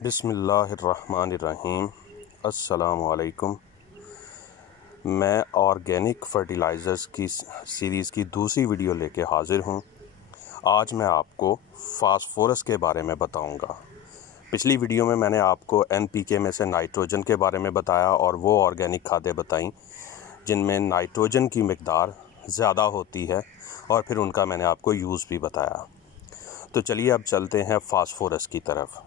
बिस्मिल्लाहिर्रहमानिर्रहीम। अस्सलामुअलैकुम। मैं ऑर्गेनिक फ़र्टिलाइज़र्स की सीरीज़ की दूसरी वीडियो लेके हाज़िर हूँ। आज मैं आपको फास्फोरस के बारे में बताऊँगा। पिछली वीडियो में मैंने आपको एनपीके में से नाइट्रोजन के बारे में बताया और वो ऑर्गेनिक खादें बताईं जिनमें नाइट्रोजन की मिक़दार ज़्यादा होती है और फिर उनका मैंने आपको यूज़ भी बताया। तो चलिए अब चलते हैं फास्फोरस की तरफ।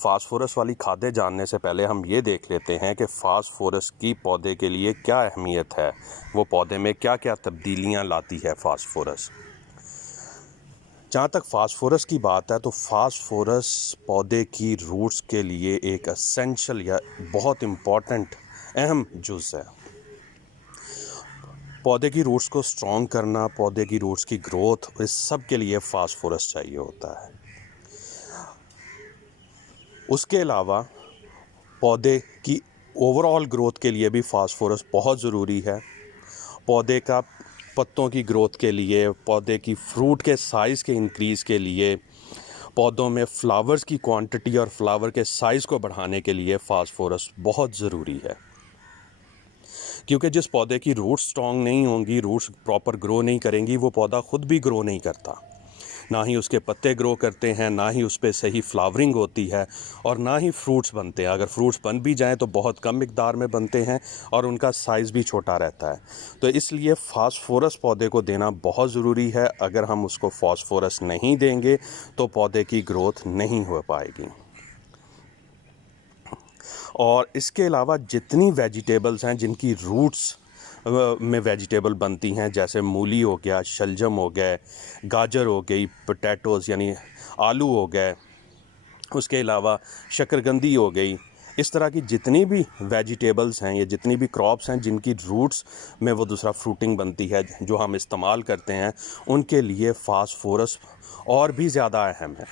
फास्फोरस वाली खादें जानने से पहले हम ये देख लेते हैं कि फास्फोरस की पौधे के लिए क्या अहमियत है, वो पौधे में क्या क्या तब्दीलियां लाती है फास्फोरस। जहाँ तक फास्फोरस की बात है तो फास्फोरस पौधे की रूट्स के लिए एक एसेंशियल या बहुत इम्पॉर्टेंट अहम जुज़ है। पौधे की रूट्स को स्ट्रॉन्ग करना, पौधे की रूट्स की ग्रोथ, इस सब के लिए फास्फोरस चाहिए होता है। उसके अलावा पौधे की ओवरऑल ग्रोथ के लिए भी फास्फोरस बहुत ज़रूरी है। पौधे का पत्तों की ग्रोथ के लिए, पौधे की फ्रूट के साइज़ के इंक्रीज़ के लिए, पौधों में फ्लावर्स की क्वांटिटी और फ्लावर के साइज़ को बढ़ाने के लिए फास्फोरस बहुत ज़रूरी है। क्योंकि जिस पौधे की रूट्स स्ट्रॉन्ग नहीं होंगी, रूट्स प्रॉपर ग्रो नहीं करेंगी, वो पौधा खुद भी ग्रो नहीं करता। ना ही उसके पत्ते ग्रो करते हैं, ना ही उस पर सही फ्लावरिंग होती है और ना ही फ्रूट्स बनते हैं। अगर फ्रूट्स बन भी जाएं तो बहुत कम मिकदार में बनते हैं और उनका साइज़ भी छोटा रहता है। तो इसलिए फास्फोरस पौधे को देना बहुत ज़रूरी है। अगर हम उसको फास्फोरस नहीं देंगे तो पौधे की ग्रोथ नहीं हो पाएगी। और इसके अलावा जितनी वेजिटेबल्स हैं जिनकी रूट्स में वेजिटेबल बनती हैं, जैसे मूली हो गया, शलजम हो गए, गाजर हो गई, पोटैटोज़ यानी आलू हो गए, उसके अलावा शकरकंदी हो गई, इस तरह की जितनी भी वेजिटेबल्स हैं या जितनी भी क्रॉप्स हैं जिनकी रूट्स में वो दूसरा फ्रूटिंग बनती है जो हम इस्तेमाल करते हैं, उनके लिए फास्फोरस और भी ज़्यादा अहम है।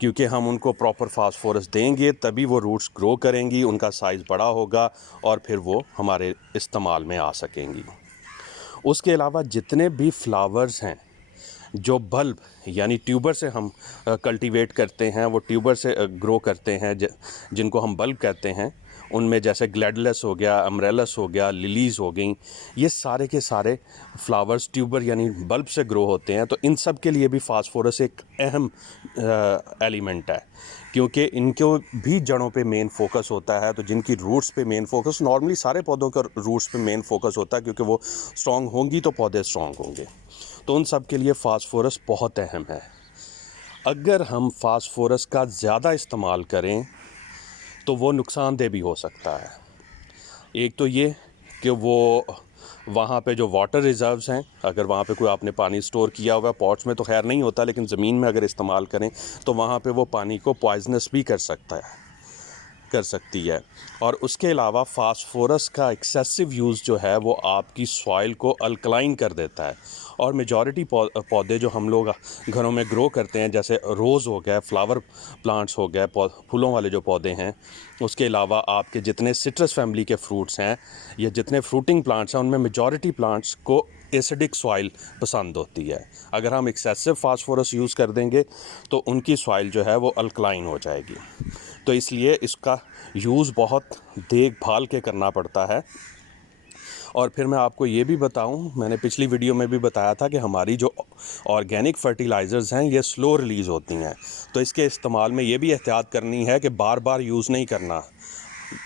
क्योंकि हम उनको प्रॉपर फास्फोरस देंगे तभी वो रूट्स ग्रो करेंगी, उनका साइज़ बड़ा होगा और फिर वो हमारे इस्तेमाल में आ सकेंगी। उसके अलावा जितने भी फ्लावर्स हैं जो बल्ब यानी ट्यूबर से हम कल्टीवेट करते हैं, वो ट्यूबर से ग्रो करते हैं, जिनको हम बल्ब कहते हैं, उनमें जैसे ग्लैडलस हो गया, अम्ब्रेलस हो गया, लिलीज़ हो गई, ये सारे के सारे फ्लावर्स ट्यूबर यानी बल्ब से ग्रो होते हैं। तो इन सब के लिए भी फास्फोरस एक अहम एलिमेंट है, क्योंकि इनको भी जड़ों पे मेन फोकस होता है। तो जिनकी रूट्स पे मेन फोकस, नॉर्मली सारे पौधों का रूट्स पे मेन फोकस होता है, क्योंकि वो स्ट्रॉन्ग होंगी तो पौधे स्ट्रॉन्ग होंगे। तो उन सब के लिए फास्फोरस बहुत अहम है। अगर हम फास्फोरस का ज़्यादा इस्तेमाल करें तो वो नुकसानदेह भी हो सकता है। एक तो ये कि वो वहाँ पे जो वाटर रिज़र्व्स हैं, अगर वहाँ पे कोई आपने पानी स्टोर किया हुआ, पॉट्स में तो खैर नहीं होता, लेकिन ज़मीन में अगर इस्तेमाल करें तो वहाँ पे वो पानी को पॉइजनस भी कर सकती है। और उसके अलावा फास्फोरस का एक्सेसिव यूज़ जो है वो आपकी सॉइल को अल्कलाइन कर देता है। और मेजॉरिटी पौधे जो हम लोग घरों में ग्रो करते हैं, जैसे रोज़ हो गया, फ्लावर प्लांट्स हो गए, फूलों वाले जो पौधे हैं, उसके अलावा आपके जितने सिट्रस फैमिली के फ्रूट्स हैं या जितने फ्रूटिंग प्लांट्स हैं, उनमें मेजॉरिटी प्लांट्स को एसिडिक सॉइल पसंद होती है। अगर हम एक्सेसिव फास्फोरस यूज़ कर देंगे तो उनकी सॉइल जो है वो अल्कलाइन हो जाएगी। तो इसलिए इसका यूज़ बहुत देखभाल के करना पड़ता है। और फिर मैं आपको ये भी बताऊं, मैंने पिछली वीडियो में भी बताया था कि हमारी जो ऑर्गेनिक फ़र्टिलाइज़र्स हैं ये स्लो रिलीज़ होती हैं। तो इसके इस्तेमाल में ये भी एहतियात करनी है कि बार बार यूज़ नहीं करना,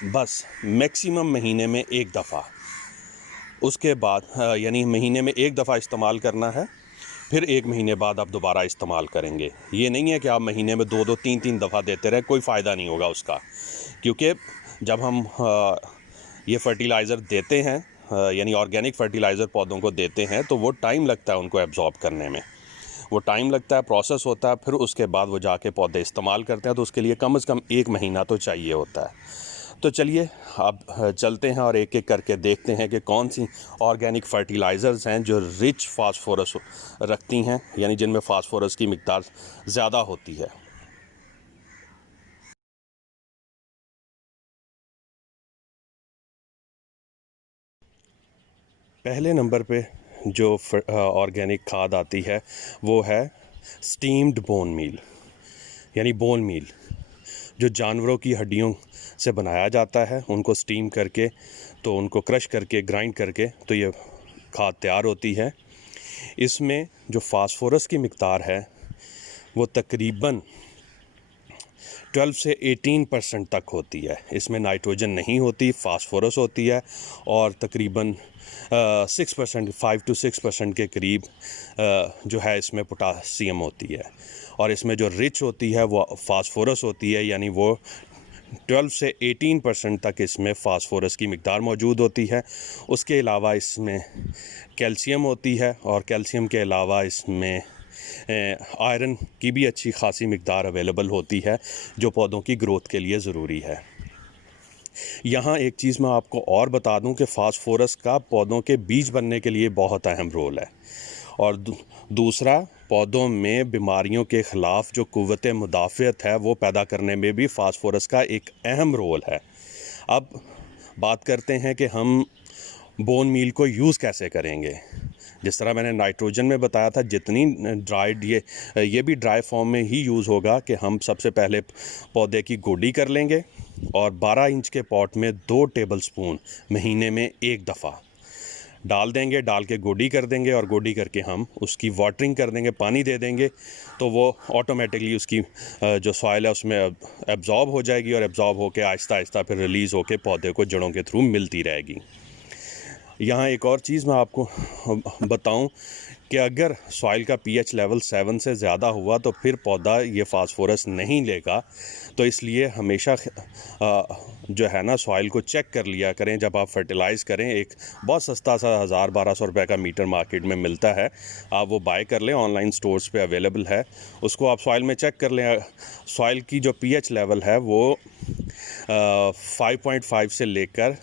बस मैक्सिमम महीने में एक दफ़ा। उसके बाद यानी महीने में एक दफ़ा इस्तेमाल करना है, फिर 1 महीने बाद आप दोबारा इस्तेमाल करेंगे। ये नहीं है कि आप महीने में 2-2 3-3 दफ़ा देते रहें, कोई फ़ायदा नहीं होगा उसका। क्योंकि जब हम ये फ़र्टिलाइज़र देते हैं, यानी ऑर्गेनिक फ़र्टिलाइज़र पौधों को देते हैं, तो वो टाइम लगता है उनको एब्ज़ॉर्ब करने में, वो टाइम लगता है, प्रोसेस होता है, फिर उसके बाद वो जाके पौधे इस्तेमाल करते हैं। तो उसके लिए कम से कम 1 महीना तो चाहिए होता है। तो चलिए अब चलते हैं और एक एक करके देखते हैं कि कौन सी ऑर्गेनिक फ़र्टिलाइज़र्स हैं जो रिच फास्फोरस रखती हैं, यानी जिनमें फ़ास्फोरस की मिक़दार ज़्यादा होती है। पहले नंबर पे जो ऑर्गेनिक खाद आती है वो है स्टीम्ड बोन मील, यानी बोन मील। जो जानवरों की हड्डियों से बनाया जाता है, उनको स्टीम करके, तो उनको क्रश करके, ग्राइंड करके, तो ये खाद तैयार होती है। इसमें जो फास्फोरस की मिक़दार है वो तकरीबन 12 से 18% तक होती है। इसमें नाइट्रोजन नहीं होती, फास्फोरस होती है, और तकरीबन 6%, 5 to 6% के करीब जो है इसमें पोटासियम होती है। और इसमें जो रिच होती है वो फास्फोरस होती है, यानी वो 12 से 18% तक इसमें फ़ास्फोरस की मिक़दार मौजूद होती है। उसके अलावा इसमें कैल्शियम होती है, और कैल्शियम के अलावा इसमें आयरन की भी अच्छी खासी मिक़दार अवेलेबल होती है, जो पौधों की ग्रोथ के लिए ज़रूरी है। यहाँ एक चीज़ मैं आपको और बता दूं कि फ़ास्फोरस का पौधों के बीज बनने के लिए बहुत अहम रोल है। और दूसरा, पौधों में बीमारियों के ख़िलाफ़ जो क़ुव्वत मुदाफ़अत है वो पैदा करने में भी फ़ास्फोरस का एक अहम रोल है। अब बात करते हैं कि हम बोन मील को यूज़ कैसे करेंगे। जिस तरह मैंने नाइट्रोजन में बताया था, जितनी ड्राइड ये भी ड्राई फॉर्म में ही यूज़ होगा कि हम सबसे पहले पौधे की गोडी कर लेंगे, और 12 इंच के पॉट में 2 टेबलस्पून महीने में एक दफ़ा डाल देंगे, डाल के गोडी कर देंगे, और गोडी करके हम उसकी वाटरिंग कर देंगे, पानी दे देंगे, तो वो ऑटोमेटिकली उसकी जो सॉइल है उसमें एब्जॉर्ब हो जाएगी, और एब्जॉर्ब होकर आहिस्ता आहिस्ता फिर रिलीज़ होकर पौधे को जड़ों के थ्रू मिलती रहेगी। यहाँ एक और चीज़ मैं आपको बताऊं कि अगर सॉइल का पीएच लेवल 7 से ज़्यादा हुआ तो फिर पौधा ये फास्फोरस नहीं लेगा। तो इसलिए हमेशा जो है ना, सॉइल को चेक कर लिया करें जब आप फर्टिलाइज़ करें। एक बहुत सस्ता सा 1000-1200 रुपये का मीटर मार्केट में मिलता है, आप वो बाय कर लें, ऑनलाइन स्टोर्स पे अवेलेबल है। उसको आप सॉइल में चेक कर लें। सॉइल की जो पीएच लेवल है वो 5.5 से लेकर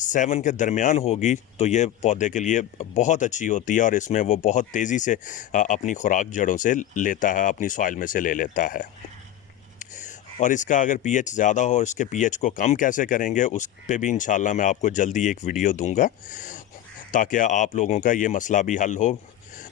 7 के दरमियान होगी, तो ये पौधे के लिए बहुत अच्छी होती है, और इसमें वो बहुत तेज़ी से अपनी खुराक जड़ों से लेता है, अपनी सॉइल में से ले लेता है। और इसका अगर पीएच ज़्यादा हो, इसके पीएच को कम कैसे करेंगे उस पे भी इंशाल्लाह मैं आपको जल्दी एक वीडियो दूंगा, ताकि आप लोगों का ये मसला भी हल हो।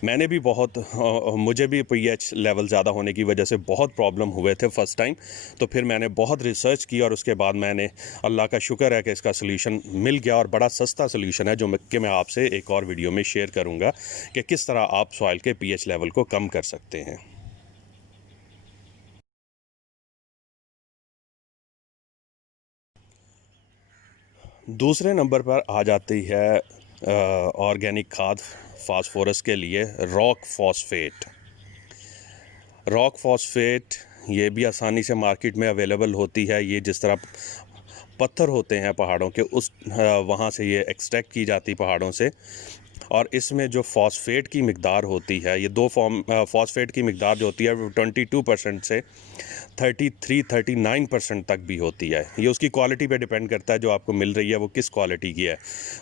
मैंने भी मुझे भी पीएच लेवल ज़्यादा होने की वजह से बहुत प्रॉब्लम हुए थे फ़र्स्ट टाइम। तो फिर मैंने बहुत रिसर्च की, और उसके बाद मैंने, अल्लाह का शुक्र है कि इसका सलूशन मिल गया, और बड़ा सस्ता सलूशन है, जो मैं आपसे एक और वीडियो में शेयर करूँगा कि किस तरह आप सॉइल के पीएच लेवल को कम कर सकते हैं। दूसरे नंबर पर आ जाती है ऑर्गेनिक खाद फास्फोरस के लिए रॉक फॉस्फेट। रॉक फॉस्फेट ये भी आसानी से मार्केट में अवेलेबल होती है। ये जिस तरह पत्थर होते हैं पहाड़ों के, वहाँ से ये एक्सट्रैक्ट की जाती पहाड़ों से, और इसमें जो फ़ॉस्फेट की मिक़दार होती है, ये दो फ़ॉस्फेट की मिक़दार जो होती है वो 22% से 33-39% तक भी होती है। ये उसकी क्वालिटी पे डिपेंड करता है, जो आपको मिल रही है वो किस क्वालिटी की है।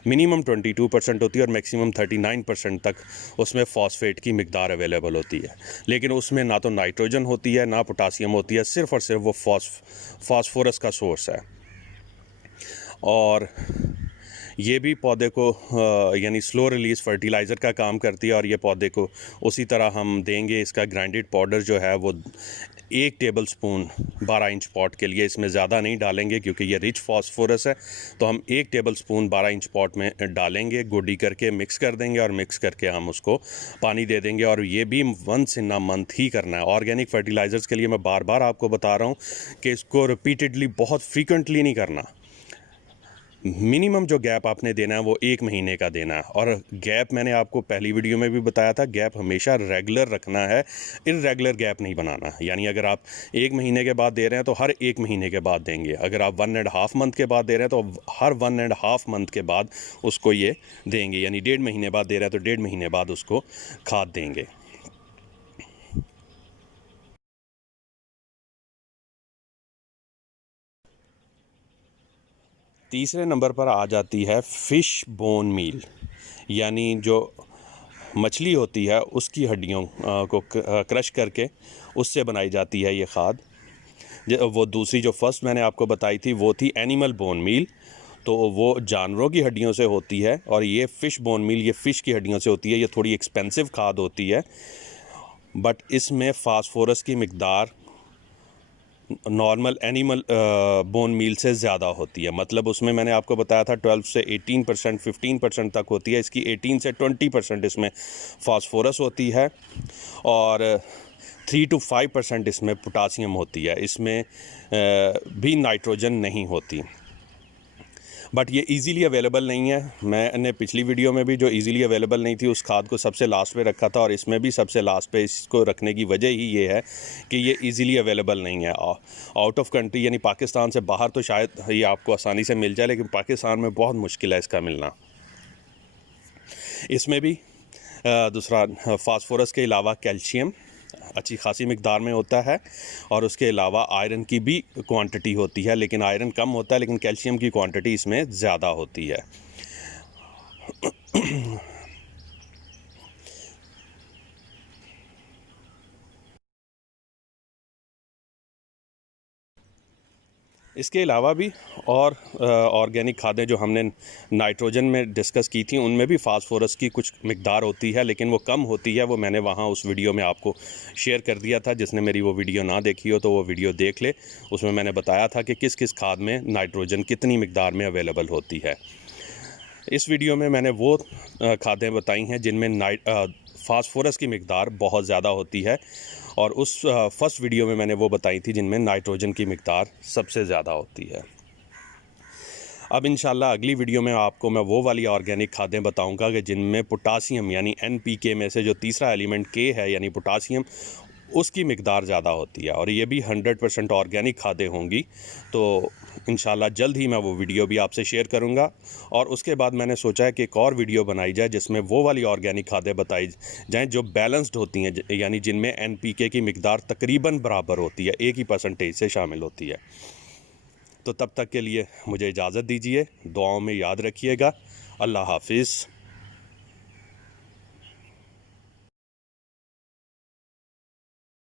मिनिमम 22% होती है, और मैक्सिमम 39% तक उसमें फ़ॉस्फेट की मिक़दार अवेलेबल होती है। लेकिन उसमें ना तो नाइट्रोजन होती है, ना पोटासियम होती है, सिर्फ़ और सिर्फ वो फ़ॉस्फोरस का सोर्स है। और ये भी पौधे को यानी स्लो रिलीज़ फर्टिलाइज़र का काम करती है, और ये पौधे को उसी तरह हम देंगे। इसका ग्राइंडेड पाउडर जो है वो 1 टेबलस्पून 12 इंच पॉट के लिए, इसमें ज़्यादा नहीं डालेंगे क्योंकि ये रिच फास्फोरस है। तो हम 1 टेबलस्पून 12 इंच पॉट में डालेंगे, गोडी करके मिक्स कर देंगे, और मिक्स करके हम उसको पानी दे देंगे। और ये भी वंस इन अ मंथ ही करना है। ऑर्गेनिक फर्टिलाइज़र्स के लिए मैं बार बार आपको बता रहा हूँ कि इसको रिपीटेडली, बहुत फ्रीक्वेंटली नहीं करना। मिनिमम जो गैप आपने देना है वो 1 महीने का देना है। और गैप मैंने आपको पहली वीडियो में भी बताया था, गैप हमेशा रेगुलर रखना है, इर्रेगुलर गैप नहीं बनाना। यानी अगर आप 1 महीने के बाद दे रहे हैं तो हर 1 महीने के बाद देंगे। अगर आप 1.5 मंथ के बाद दे रहे हैं तो हर 1.5 मंथ के बाद उसको ये देंगे। यानी 1.5 महीने बाद दे रहे हैं तो 1.5 महीने बाद उसको खाद देंगे। तीसरे नंबर पर आ जाती है फ़िश बोन मील, यानी जो मछली होती है उसकी हड्डियों को क्रश करके उससे बनाई जाती है ये खाद। वो दूसरी जो फर्स्ट मैंने आपको बताई थी वो थी एनिमल बोन मील, तो वो जानवरों की हड्डियों से होती है। और ये फ़िश बोन मील, ये फ़िश की हड्डियों से होती है। ये थोड़ी एक्सपेंसिव खाद होती है, बट इसमें फ़ास्फोरस की मिक़दार नॉर्मल एनिमल बोन मील से ज़्यादा होती है। मतलब उसमें मैंने आपको बताया था 12 से 18%, 15% तक होती है, इसकी 18 से 20% इसमें फास्फोरस होती है और 3 to 5% इसमें पोटासियम होती है। इसमें भी नाइट्रोजन नहीं होती, बट ये इजीली अवेलेबल नहीं है। मैंने पिछली वीडियो में भी जो इजीली अवेलेबल नहीं थी उस खाद को सबसे लास्ट पे रखा था, और इसमें भी सबसे लास्ट पे इसको रखने की वजह ही ये है कि ये इजीली अवेलेबल नहीं है। आउट ऑफ कंट्री यानी पाकिस्तान से बाहर तो शायद ये आपको आसानी से मिल जाए, लेकिन पाकिस्तान में बहुत मुश्किल है इसका मिलना। इसमें भी दूसरा फास्फोरस के अलावा कैल्शियम अच्छी खासी मिकदार में होता है, और उसके अलावा आयरन की भी क्वांटिटी होती है, लेकिन आयरन कम होता है, लेकिन कैल्शियम की क्वांटिटी इसमें ज़्यादा होती है। इसके अलावा भी और ऑर्गेनिक खादें जो हमने नाइट्रोजन में डिस्कस की थी, उनमें भी फास्फोरस की कुछ मिकदार होती है, लेकिन वो कम होती है। वो मैंने वहाँ उस वीडियो में आपको शेयर कर दिया था। जिसने मेरी वो वीडियो ना देखी हो तो वो वीडियो देख ले, उसमें मैंने बताया था कि किस किस खाद में नाइट्रोजन कितनी मिकदार में अवेलेबल होती है। इस वीडियो में मैंने वो खादें बताई हैं जिनमें फास्फोरस की मिकदार बहुत ज़्यादा होती है, और उस फर्स्ट वीडियो में मैंने वो बताई थी जिनमें नाइट्रोजन की मिकदार सबसे ज़्यादा होती है। अब इंशाल्लाह अगली वीडियो में आपको मैं वो वाली ऑर्गेनिक खादें बताऊंगा कि जिनमें पोटासियम यानी NPK में से जो तीसरा एलिमेंट K है यानी पोटासियम, उसकी मिकदार ज़्यादा होती है, और ये भी 100% ऑर्गेनिक खादें होंगी। तो इंशाल्लाह जल्द ही मैं वो वीडियो भी आपसे शेयर करूंगा। और उसके बाद मैंने सोचा है कि एक और वीडियो बनाई जाए जिसमें वो वाली ऑर्गेनिक खादें बताई जाएं जो बैलेंस्ड होती हैं, यानी जिनमें NPK की मिकदार तकरीबन बराबर होती है, एक ही परसेंटेज से शामिल होती है। तो तब तक के लिए मुझे इजाज़त दीजिए, दुआओं में याद रखिएगा। अल्लाह हाफिज़।